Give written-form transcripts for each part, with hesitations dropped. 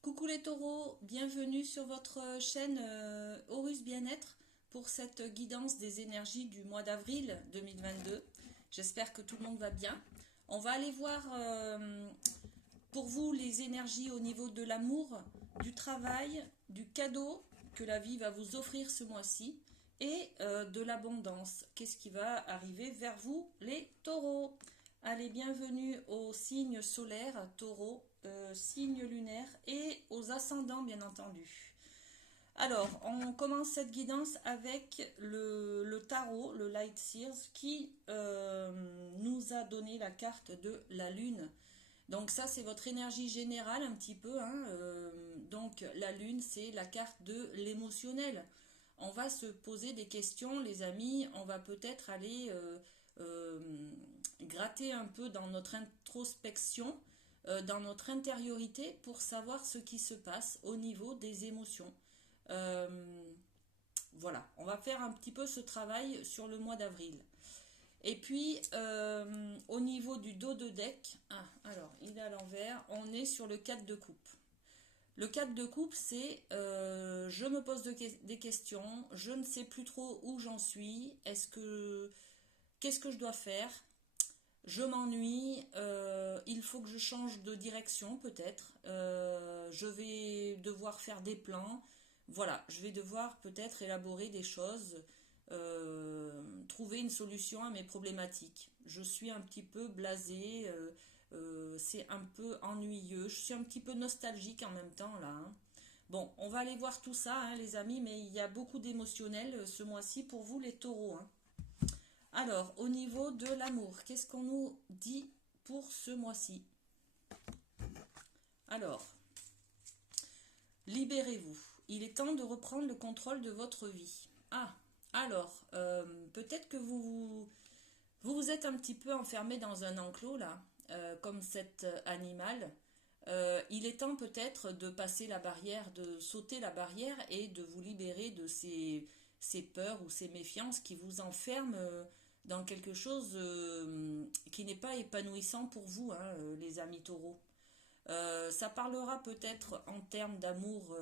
Coucou les taureaux, bienvenue sur votre chaîne Horus Bien-être pour cette guidance des énergies du mois d'avril 2022. J'espère que tout le monde va bien. On va aller voir pour vous les énergies au niveau de l'amour, du travail, du cadeau que la vie va vous offrir ce mois-ci et de l'abondance. Qu'est-ce qui va arriver vers vous les taureaux? Allez, bienvenue aux signes solaires, taureau, signes lunaires et aux ascendants bien entendu. Alors, on commence cette guidance avec le tarot, le Light Seers, qui nous a donné la carte de la lune. Donc ça, c'est votre énergie générale un petit peu, hein. Donc la lune, c'est la carte de l'émotionnel. On va se poser des questions, les amis. On va peut-être aller gratter un peu dans notre introspection, dans notre intériorité, pour savoir ce qui se passe au niveau des émotions. Euh, voilà, on va faire un petit peu ce travail sur le mois d'avril. Et puis, au niveau du dos de deck, alors, il est à l'envers, on est sur le 4 de coupe. Le 4 de coupe, c'est je me pose des questions, je ne sais plus trop où j'en suis, qu'est-ce que je dois faire? Je m'ennuie, il faut que je change de direction peut-être, je vais devoir faire des plans, voilà, je vais devoir peut-être élaborer des choses, trouver une solution à mes problématiques. Je suis un petit peu blasée, c'est un peu ennuyeux, je suis un petit peu nostalgique en même temps là, hein. Bon, on va aller voir tout ça, hein, les amis, mais il y a beaucoup d'émotionnel ce mois-ci pour vous les taureaux, hein. Alors, au niveau de l'amour, qu'est-ce qu'on nous dit pour ce mois-ci? Alors, libérez-vous. Il est temps de reprendre le contrôle de votre vie. Alors, peut-être que vous êtes un petit peu enfermé dans un enclos là, comme cet animal. Il est temps peut-être de passer la barrière, de sauter la barrière et de vous libérer de ces peurs ou ces méfiances qui vous enferment dans quelque chose qui n'est pas épanouissant pour vous, hein, les amis taureaux. Ça parlera peut-être en termes d'amour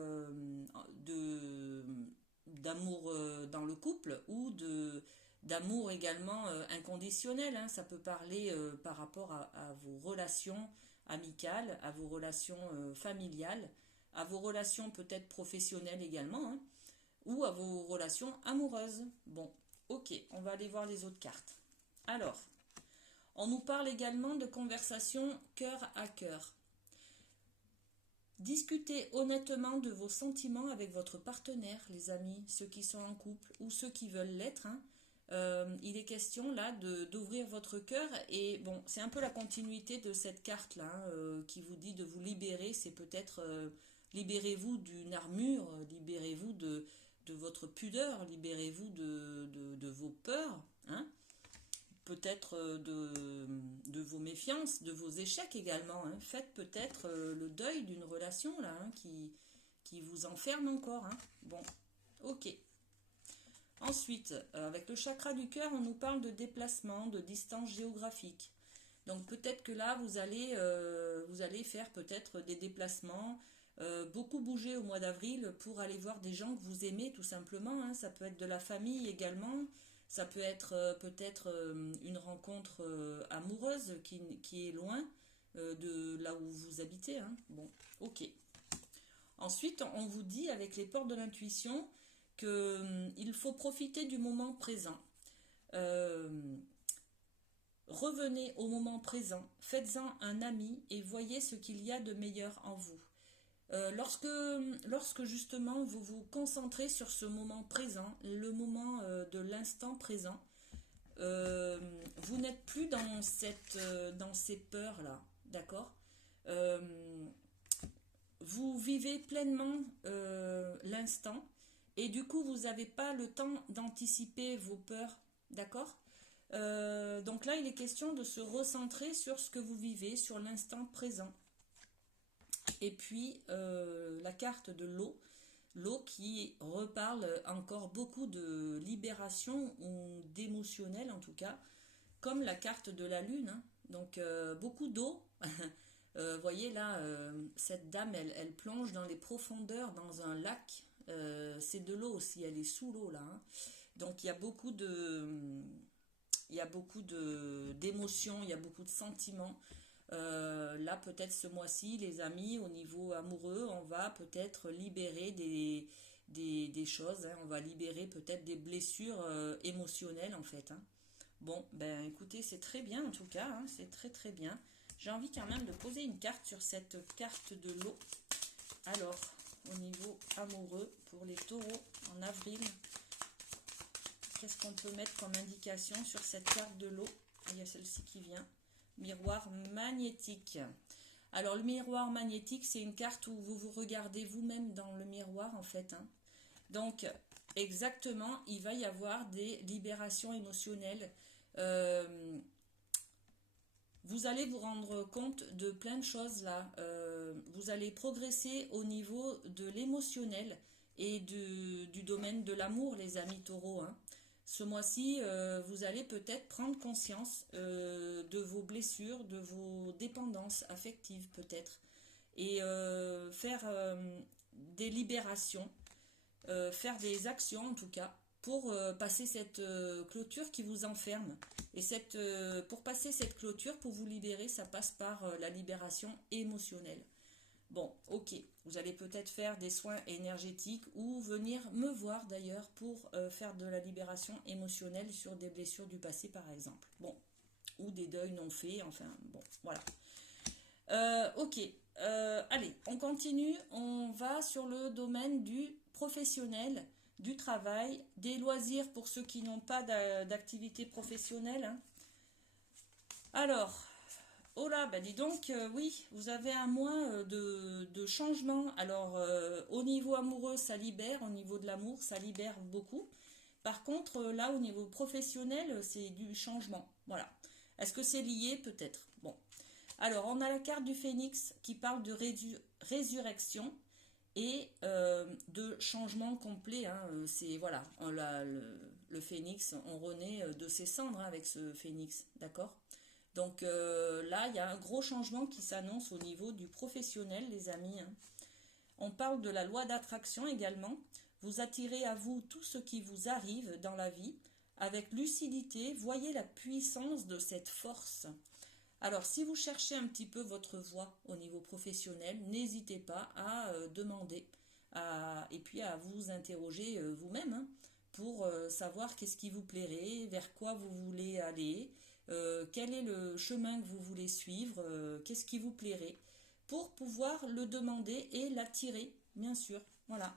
d'amour dans le couple ou de d'amour également inconditionnel, hein. Ça peut parler par rapport à vos relations amicales, à vos relations familiales, à vos relations peut-être professionnelles également, hein, ou à vos relations amoureuses. Bon, ok, on va aller voir les autres cartes. Alors, on nous parle également de conversations cœur à cœur. Discutez honnêtement de vos sentiments avec votre partenaire, les amis, ceux qui sont en couple ou ceux qui veulent l'être, hein. Il est question là d'ouvrir votre cœur et bon, c'est un peu la continuité de cette carte là, hein, qui vous dit de vous libérer. C'est peut-être libérez-vous d'une armure, libérez-vous de votre pudeur, libérez-vous de vos peurs, hein, peut-être de vos méfiances, de vos échecs également, hein. Faites peut-être le deuil d'une relation là, hein, qui vous enferme encore, hein. Bon, ok. Ensuite, avec le chakra du cœur, on nous parle de déplacement, de distance géographique. Donc peut-être que là, vous allez faire peut-être des déplacements, beaucoup bouger au mois d'avril pour aller voir des gens que vous aimez tout simplement, hein. Ça peut être de la famille également, ça peut être peut-être une rencontre amoureuse qui est loin de là où vous habitez, hein. Bon, ok. Ensuite, on vous dit avec les portes de l'intuition qu'il faut profiter du moment présent. Euh, Revenez au moment présent, faites-en un ami et voyez ce qu'il y a de meilleur en vous. Lorsque justement vous vous concentrez sur ce moment présent, le moment de l'instant présent, vous n'êtes plus dans ces peurs-là, d'accord? Euh, Vous vivez pleinement l'instant et du coup vous n'avez pas le temps d'anticiper vos peurs, d'accord? Donc là il est question de se recentrer sur ce que vous vivez, sur l'instant présent. Et puis la carte de l'eau qui reparle encore beaucoup de libération ou d'émotionnel en tout cas, comme la carte de la lune, hein. Donc beaucoup d'eau, Voyez là, cette dame, elle plonge dans les profondeurs, dans un lac. C'est de l'eau aussi, elle est sous l'eau là, hein. Donc il y a beaucoup d'émotions, il y a beaucoup de sentiments. Là, peut-être ce mois-ci, les amis, au niveau amoureux, on va peut-être libérer des choses, hein. On va libérer peut-être des blessures émotionnelles en fait, hein. Bon, ben écoutez, c'est très bien en tout cas, hein, c'est très très bien. J'ai envie quand même de poser une carte sur cette carte de l'eau. Alors, au niveau amoureux, pour les taureaux en avril, qu'est-ce qu'on peut mettre comme indication sur cette carte de l'eau? Il y a celle-ci qui vient. Miroir magnétique. Alors, le miroir magnétique, c'est une carte où vous vous regardez vous-même dans le miroir, en fait, hein. Donc, exactement, il va y avoir des libérations émotionnelles. Euh, Vous allez vous rendre compte de plein de choses là. Vous allez progresser au niveau de l'émotionnel et du domaine de l'amour, les amis taureaux, hein. Ce mois-ci, vous allez peut-être prendre conscience de vos blessures, de vos dépendances affectives peut-être, et faire des libérations, faire des actions en tout cas, pour passer cette clôture qui vous enferme. Et pour passer cette clôture, pour vous libérer, ça passe par la libération émotionnelle. Bon, ok, vous allez peut-être faire des soins énergétiques ou venir me voir d'ailleurs pour faire de la libération émotionnelle sur des blessures du passé par exemple. Bon, ou des deuils non faits, enfin bon, voilà. Ok, allez, on continue, on va sur le domaine du professionnel, du travail, des loisirs pour ceux qui n'ont pas d'activité professionnelle, hein. Alors, oh là, bah dis donc, oui, vous avez un mois de changement. Alors, au niveau amoureux, ça libère, au niveau de l'amour, ça libère beaucoup. Par contre, là, au niveau professionnel, c'est du changement. Voilà. Est-ce que c'est lié? Peut-être. Bon. Alors, on a la carte du phénix qui parle de résurrection et de changement complet, hein. C'est, voilà, le phénix, on renaît de ses cendres, hein, avec ce phénix, d'accord? Donc là, il y a un gros changement qui s'annonce au niveau du professionnel, les amis, hein. On parle de la loi d'attraction également. Vous attirez à vous tout ce qui vous arrive dans la vie. Avec lucidité, voyez la puissance de cette force. Alors, si vous cherchez un petit peu votre voie au niveau professionnel, n'hésitez pas à demander et puis à vous interroger vous-même, hein, pour savoir qu'est-ce qui vous plairait, vers quoi vous voulez aller, quel est le chemin que vous voulez suivre, qu'est-ce qui vous plairait, pour pouvoir le demander et l'attirer, bien sûr. Voilà.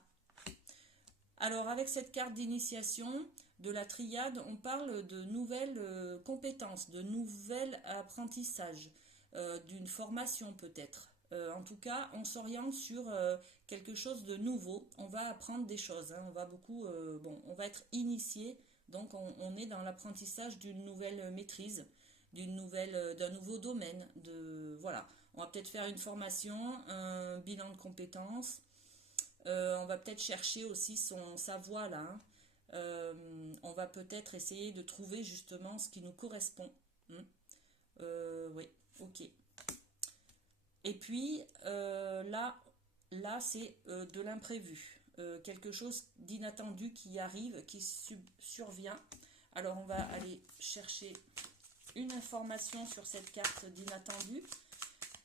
Alors, avec cette carte d'initiation de la triade, on parle de nouvelles compétences, de nouveaux apprentissages, d'une formation peut-être. En tout cas, on s'oriente sur quelque chose de nouveau. On va apprendre des choses, hein. On va beaucoup, bon, on va être initié. Donc, on est dans l'apprentissage d'une nouvelle maîtrise, d'un nouveau domaine. Voilà. On va peut-être faire une formation, un bilan de compétences. On va peut-être chercher aussi sa voie là, hein. On va peut-être essayer de trouver justement ce qui nous correspond. Oui, ok. Et puis là c'est de l'imprévu. Quelque chose d'inattendu qui arrive, qui survient. Alors on va aller chercher une information sur cette carte d'inattendu.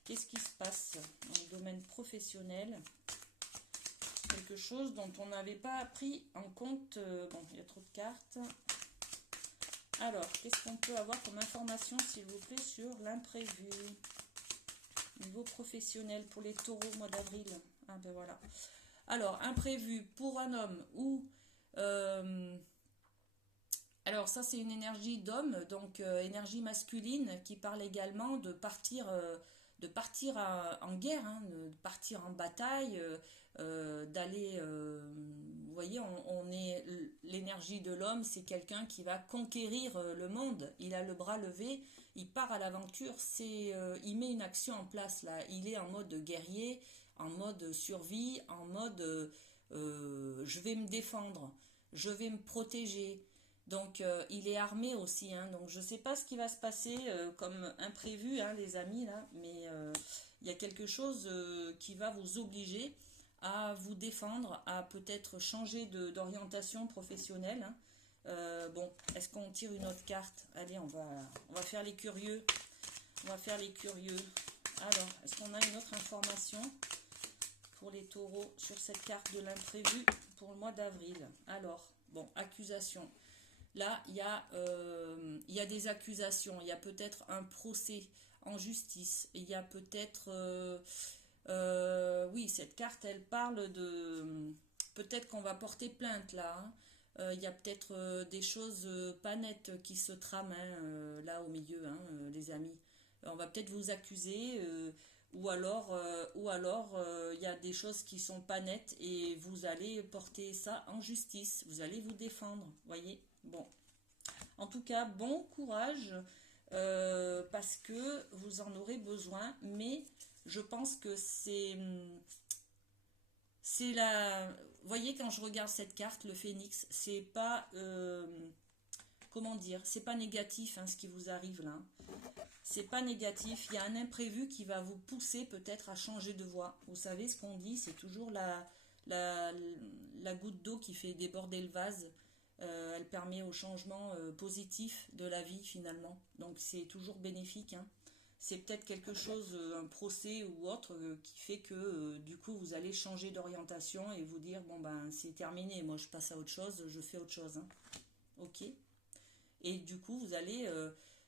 Qu'est-ce qui se passe dans le domaine professionnel? Quelque chose dont on n'avait pas pris en compte. Bon, il y a trop de cartes. Alors, qu'est-ce qu'on peut avoir comme information, s'il vous plaît, sur l'imprévu? Niveau professionnel pour les taureaux, mois d'avril. Ah ben voilà. Alors, imprévu pour un homme ou... alors ça, c'est une énergie d'homme, donc énergie masculine, qui parle également de partir en guerre, hein, de partir en bataille, d'aller... vous voyez, on est l'énergie de l'homme, c'est quelqu'un qui va conquérir le monde. Il a le bras levé, il part à l'aventure, il met une action en place là. Il est en mode guerrier, en mode survie, en mode je vais me défendre, je vais me protéger. Donc il est armé aussi, hein. Donc je ne sais pas ce qui va se passer comme imprévu, hein, les amis là, mais il y a quelque chose qui va vous obliger à vous défendre, à peut-être changer d'orientation professionnelle, hein. Bon, est-ce qu'on tire une autre carte? Allez, on va faire les curieux. On va faire les curieux. Alors, est-ce qu'on a une autre information pour les taureaux sur cette carte de l'imprévu pour le mois d'avril? Alors, bon, accusation. Là, il y a des accusations. Il y a peut-être un procès en justice. Il y a peut-être... oui, cette carte, elle parle de... Peut-être qu'on va porter plainte là, hein. Il y a peut-être des choses pas nettes qui se trament, hein, là au milieu, hein, les amis. On va peut-être vous accuser, ou alors il y a des choses qui sont pas nettes et vous allez porter ça en justice. Vous allez vous défendre, voyez. Bon, en tout cas, bon courage parce que vous en aurez besoin, mais je pense que c'est la... Vous voyez, quand je regarde cette carte, le phénix, c'est pas... comment dire? C'est pas négatif, hein, ce qui vous arrive là. C'est pas négatif. Il y a un imprévu qui va vous pousser peut-être à changer de voie. Vous savez ce qu'on dit, c'est toujours la, la goutte d'eau qui fait déborder le vase. Elle permet au changement positif de la vie finalement. Donc c'est toujours bénéfique, hein. C'est peut-être quelque chose, un procès ou autre, qui fait que du coup vous allez changer d'orientation et vous dire bon ben c'est terminé, moi je passe à autre chose, je fais autre chose, hein. Ok. Et du coup vous allez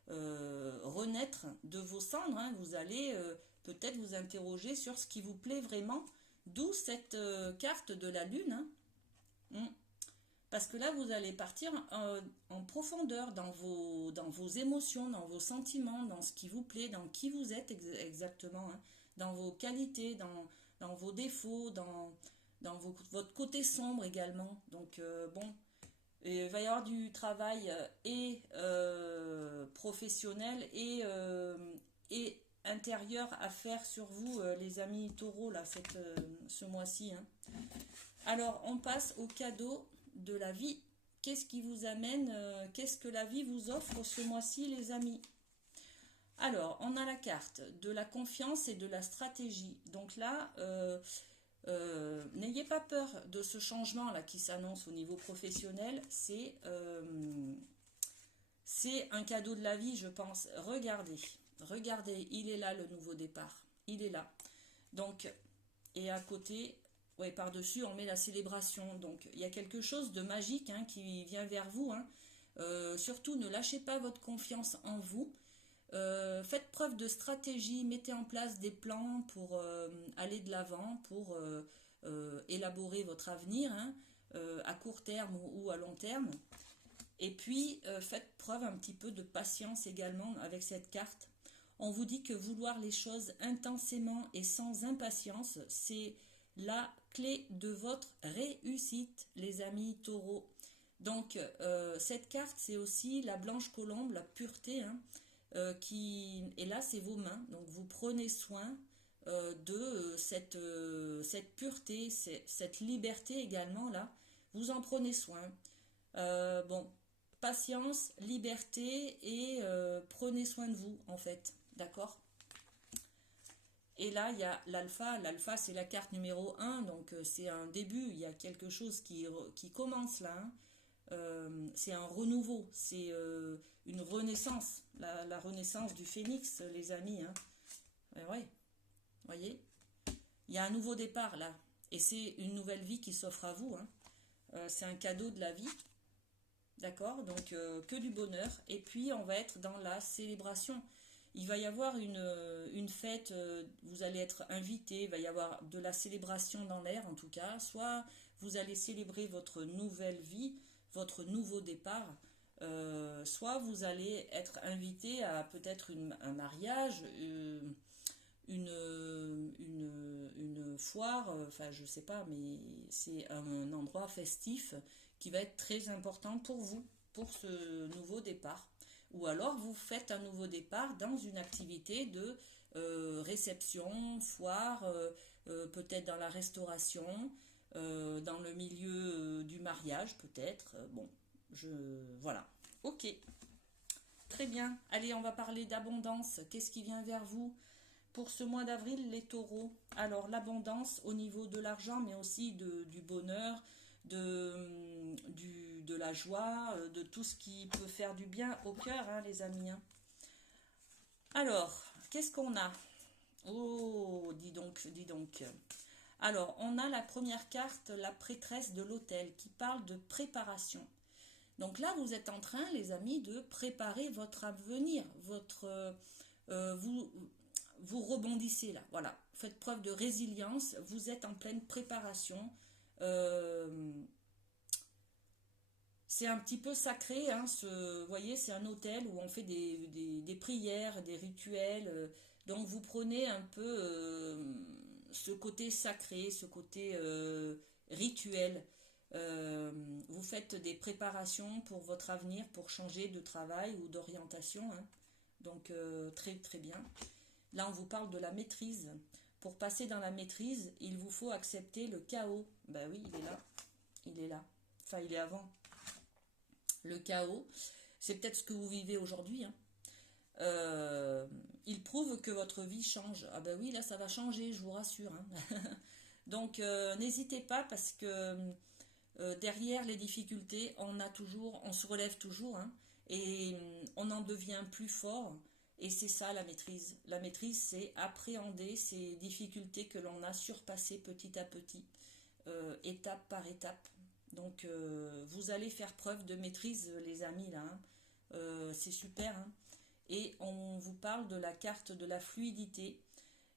renaître de vos cendres, hein. Vous allez peut-être vous interroger sur ce qui vous plaît vraiment, d'où cette carte de la lune, hein. Mm. Parce que là, vous allez partir en profondeur dans vos émotions, dans vos sentiments, dans ce qui vous plaît, dans qui vous êtes exactement, hein, dans vos qualités, dans vos défauts, votre côté sombre également. Donc, bon, et il va y avoir du travail et professionnel et intérieur à faire sur vous, les amis taureaux, là, ce mois-ci, hein. Alors, on passe au cadeau de la vie. Qu'est-ce qui vous amène, qu'est-ce que la vie vous offre ce mois-ci, les amis? Alors, on a la carte de la confiance et de la stratégie. Donc là, n'ayez pas peur de ce changement-là qui s'annonce au niveau professionnel. C'est un cadeau de la vie, je pense. Regardez, regardez, il est là le nouveau départ. Il est là. Donc, et à côté, ouais, par-dessus, on met la célébration. Donc, il y a quelque chose de magique, hein, qui vient vers vous, hein. Surtout, ne lâchez pas votre confiance en vous. Faites preuve de stratégie, mettez en place des plans pour aller de l'avant, pour élaborer votre avenir, hein, à court terme ou à long terme. Et puis, faites preuve un petit peu de patience également avec cette carte. On vous dit que vouloir les choses intensément et sans impatience, c'est la clé de votre réussite, les amis taureaux. Donc, cette carte, c'est aussi la blanche colombe, la pureté, hein, et là, c'est vos mains. Donc, vous prenez soin de cette pureté, cette liberté également, là. Vous en prenez soin. Bon, patience, liberté et prenez soin de vous, en fait. D'accord? Et là, il y a l'alpha. L'alpha, c'est la carte numéro 1, donc c'est un début. Il y a quelque chose qui commence là, hein. C'est un renouveau, c'est une renaissance, la renaissance du phénix, les amis, hein. Ouais, voyez, il y a un nouveau départ là, et c'est une nouvelle vie qui s'offre à vous, hein. C'est un cadeau de la vie, d'accord? Donc que du bonheur, et puis on va être dans la célébration. Il va y avoir une fête, vous allez être invité, il va y avoir de la célébration dans l'air en tout cas, soit vous allez célébrer votre nouvelle vie, votre nouveau départ, soit vous allez être invité à peut-être un mariage, une foire, enfin je sais pas, mais c'est un endroit festif qui va être très important pour vous, pour ce nouveau départ. Ou alors vous faites un nouveau départ dans une activité de réception, foire, peut-être dans la restauration, dans le milieu du mariage peut-être. Bon, voilà. Ok, très bien. Allez, on va parler d'abondance. Qu'est-ce qui vient vers vous? pour ce mois d'avril, les taureaux. Alors, l'abondance au niveau de l'argent, mais aussi du bonheur, de la joie, de tout ce qui peut faire du bien au cœur, hein, les amis. Hein. Alors, qu'est-ce qu'on a? Oh, dis donc, dis donc. Alors, on a la première carte, la prêtresse de l'autel, qui parle de préparation. Donc là, vous êtes en train, les amis, de préparer votre avenir, vous rebondissez là, voilà. Faites preuve de résilience, vous êtes en pleine préparation. Euh, c'est un petit peu sacré, hein, vous voyez, c'est un hôtel où on fait des prières, des rituels. Donc vous prenez un peu ce côté sacré, ce côté rituel. Vous faites des préparations pour votre avenir, pour changer de travail ou d'orientation. Hein. Donc très très bien. Là, on vous parle de la maîtrise. Pour passer dans la maîtrise, il vous faut accepter le chaos. Ben oui, il est là. Il est là. Enfin, il est avant. Le chaos, c'est peut-être ce que vous vivez aujourd'hui. Hein. Il prouve que votre vie change. Ah ben oui, là, ça va changer, je vous rassure. Hein. Donc, n'hésitez pas parce que derrière les difficultés, on se relève toujours. Hein, et on en devient plus fort. Et c'est ça la maîtrise. La maîtrise, c'est appréhender ces difficultés que l'on a surpassées petit à petit, étape par étape. Donc vous allez faire preuve de maîtrise, les amis, là. Hein. C'est super. Hein. Et on vous parle de la carte de la fluidité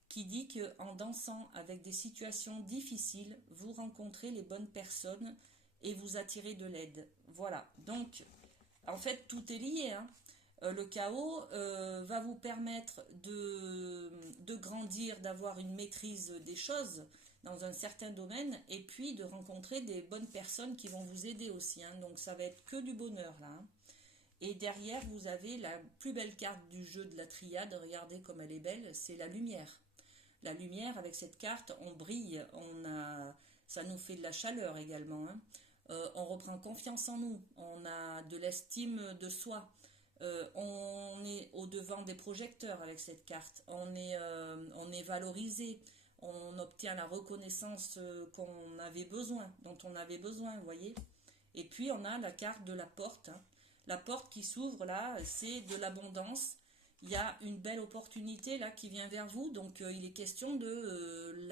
qui dit qu'en dansant avec des situations difficiles, vous rencontrez les bonnes personnes et vous attirez de l'aide. Voilà. Donc, en fait, tout est lié. Hein. Le chaos va vous permettre de grandir, d'avoir une maîtrise des choses dans un certain domaine et puis de rencontrer des bonnes personnes qui vont vous aider aussi. Hein. Donc ça va être que du bonheur là. Hein. Et derrière, vous avez la plus belle carte du jeu de la triade. Regardez comme elle est belle, c'est la lumière. La lumière, avec cette carte, on brille, ça nous fait de la chaleur également. Hein. On reprend confiance en nous, on a de l'estime de soi. On est au devant des projecteurs avec cette carte. On est valorisé. On obtient la reconnaissance qu'on avait besoin, dont on avait besoin, vous voyez. Et puis on a la carte de la porte. Hein. La porte qui s'ouvre là, c'est de l'abondance. Il y a une belle opportunité là qui vient vers vous. Donc il est question de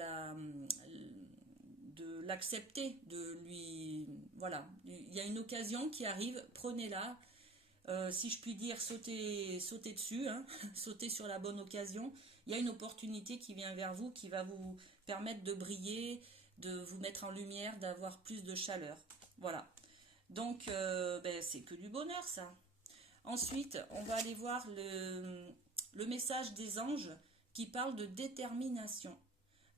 l'accepter, de lui... Voilà. Il y a une occasion qui arrive, prenez-la. Si je puis dire, sautez dessus, hein, sautez sur la bonne occasion. Il y a une opportunité qui vient vers vous, qui va vous permettre de briller, de vous mettre en lumière, d'avoir plus de chaleur. Voilà. Donc, c'est que du bonheur, ça. Ensuite, on va aller voir le message des anges qui parle de détermination.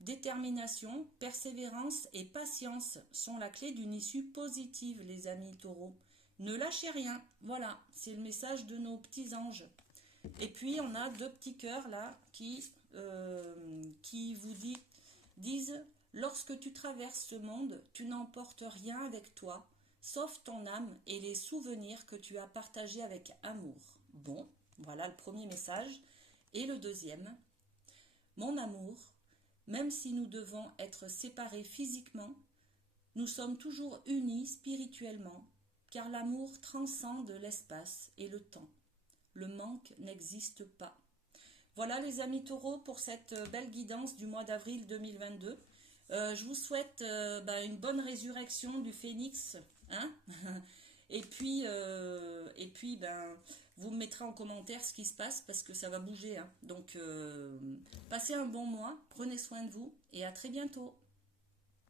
Détermination, persévérance et patience sont la clé d'une issue positive, les amis taureaux. Ne lâchez rien. Voilà, c'est le message de nos petits anges. Et puis, on a deux petits cœurs là qui vous disent « Lorsque tu traverses ce monde, tu n'emportes rien avec toi, sauf ton âme et les souvenirs que tu as partagés avec amour. » Bon, voilà le premier message. Et le deuxième « Mon amour, même si nous devons être séparés physiquement, nous sommes toujours unis spirituellement, car l'amour transcende l'espace et le temps. Le manque n'existe pas. » Voilà les amis taureaux pour cette belle guidance du mois d'avril 2022. Je vous souhaite une bonne résurrection du phénix. Hein. Et puis, vous me mettrez en commentaire ce qui se passe parce que ça va bouger. Hein. Donc, passez un bon mois, prenez soin de vous et à très bientôt.